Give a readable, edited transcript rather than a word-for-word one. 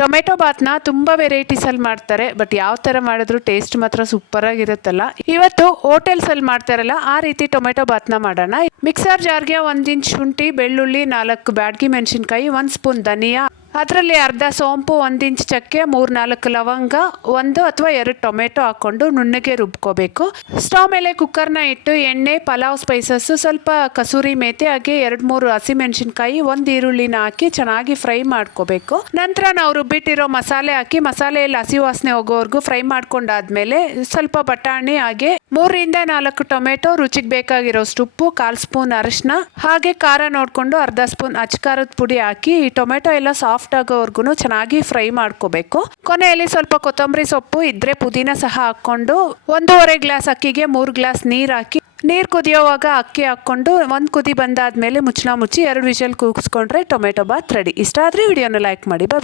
Tomato ಬಾತ್ನ ತುಂಬ ವೆರೈಟೀಸಲ್ಲಿ ಮಾಡ್ತಾರೆ, but ಯಾವ ಥರ ಮಾಡಿದ್ರು ಟೇಸ್ಟ್ ಮಾತ್ರ ಸೂಪರಾಗಿರುತ್ತಲ್ಲ. ಇವತ್ತು ಹೋಟೆಲ್ಸಲ್ಲಿ ಮಾಡ್ತಾರಲ್ಲ ಆ ರೀತಿ ಟೊಮೆಟೊ ಬಾತ್ನ ಮಾಡೋಣ. ಮಿಕ್ಸರ್ ಜಾರ್ಗೆ 1 ಇಂಚ್ ಶುಂಠಿ, ಬೆಳ್ಳುಳ್ಳಿ, 4 ಬ್ಯಾಡಗಿ ಮೆಣಸಿನ್ಕಾಯಿ, 1 ಸ್ಪೂನ್ ಧನಿಯಾ, ಅದರಲ್ಲಿ ಅರ್ಧ ಸೋಂಪು, 1 ಇಂಚ್ ಚಕ್ಕೆ, 3-4 ಲವಂಗ, 1 ಅಥವಾ 2 ಟೊಮೆಟೊ ಹಾಕ್ಕೊಂಡು ನುಣ್ಣಗೆ ರುಬ್ಕೋಬೇಕು. ಸ್ಟವ್ ಮೇಲೆ ಕುಕ್ಕರ್ನ ಇಟ್ಟು ಎಣ್ಣೆ, ಪಲಾವ್ ಸ್ಪೈಸಸ್, ಸ್ವಲ್ಪ ಕಸೂರಿ ಮೇಥಿ, ಹಾಗೆ 2-3 ಹಸಿಮೆಣಸಿನ್ಕಾಯಿ, 1 ಈರುಳ್ಳಿನ ಹಾಕಿ ಚೆನ್ನಾಗಿ ಫ್ರೈ ಮಾಡ್ಕೋಬೇಕು. ನಂತರ ನಾವು ರುಬ್ಬಿಟ್ಟಿರೋ ಮಸಾಲೆ ಹಾಕಿ ಮಸಾಲೆಯಲ್ಲಿ ಹಸಿ ವಾಸನೆ ಹೋಗೋವರೆಗೂ ಫ್ರೈ ಮಾಡ್ಕೊಂಡಾದ್ಮೇಲೆ ಸ್ವಲ್ಪ ಬಟಾಣಿ, ಹಾಗೆ 3-4 ಟೊಮೆಟೊ, ರುಚಿಗೆ ಬೇಕಾಗಿರೋಷ್ಟು ಉಪ್ಪು, 1/4 ಸ್ಪೂನ್ ಅರಿಶಿನ, ಹಾಗೆ ಖಾರ ನೋಡಿಕೊಂಡು ಅರ್ಧ ಸ್ಪೂನ್ ಅಚ್ಕಾರದ ಪುಡಿ ಹಾಕಿ ಈ ಟೊಮೆಟೊ ಎಲ್ಲ ಸಾಫ್ಟ್ ಆಗೋವರೆಗೂ ಚೆನ್ನಾಗಿ ಫ್ರೈ ಮಾಡ್ಕೋಬೇಕು. ಕೊನೆಯಲ್ಲಿ ಸ್ವಲ್ಪ ಕೊತ್ತಂಬರಿ ಸೊಪ್ಪು ಇದ್ರೆ ಪುದೀನ ಸಹ ಹಾಕೊಂಡು 1.5 ಗ್ಲಾಸ್ ಅಕ್ಕಿಗೆ 3 ಗ್ಲಾಸ್ ನೀರು ಹಾಕಿ, ನೀರು ಕುದಿಯೋವಾಗ ಅಕ್ಕಿ ಹಾಕ್ಕೊಂಡು 1 ಕುದಿ ಬಂದಾದ್ಮೇಲೆ ಮುಚ್ಚಳ ಮುಚ್ಚಿ 2 ವಿಷಲ್ ಕೂಗಿಸ್ಕೊಂಡ್ರೆ ಟೊಮೆಟೊ ಬಾತ್ ರೆಡಿ. ಇಷ್ಟ ಆದರೆ ವಿಡಿಯೋನ ಲೈಕ್ ಮಾಡಿ. ಬಾಯ್.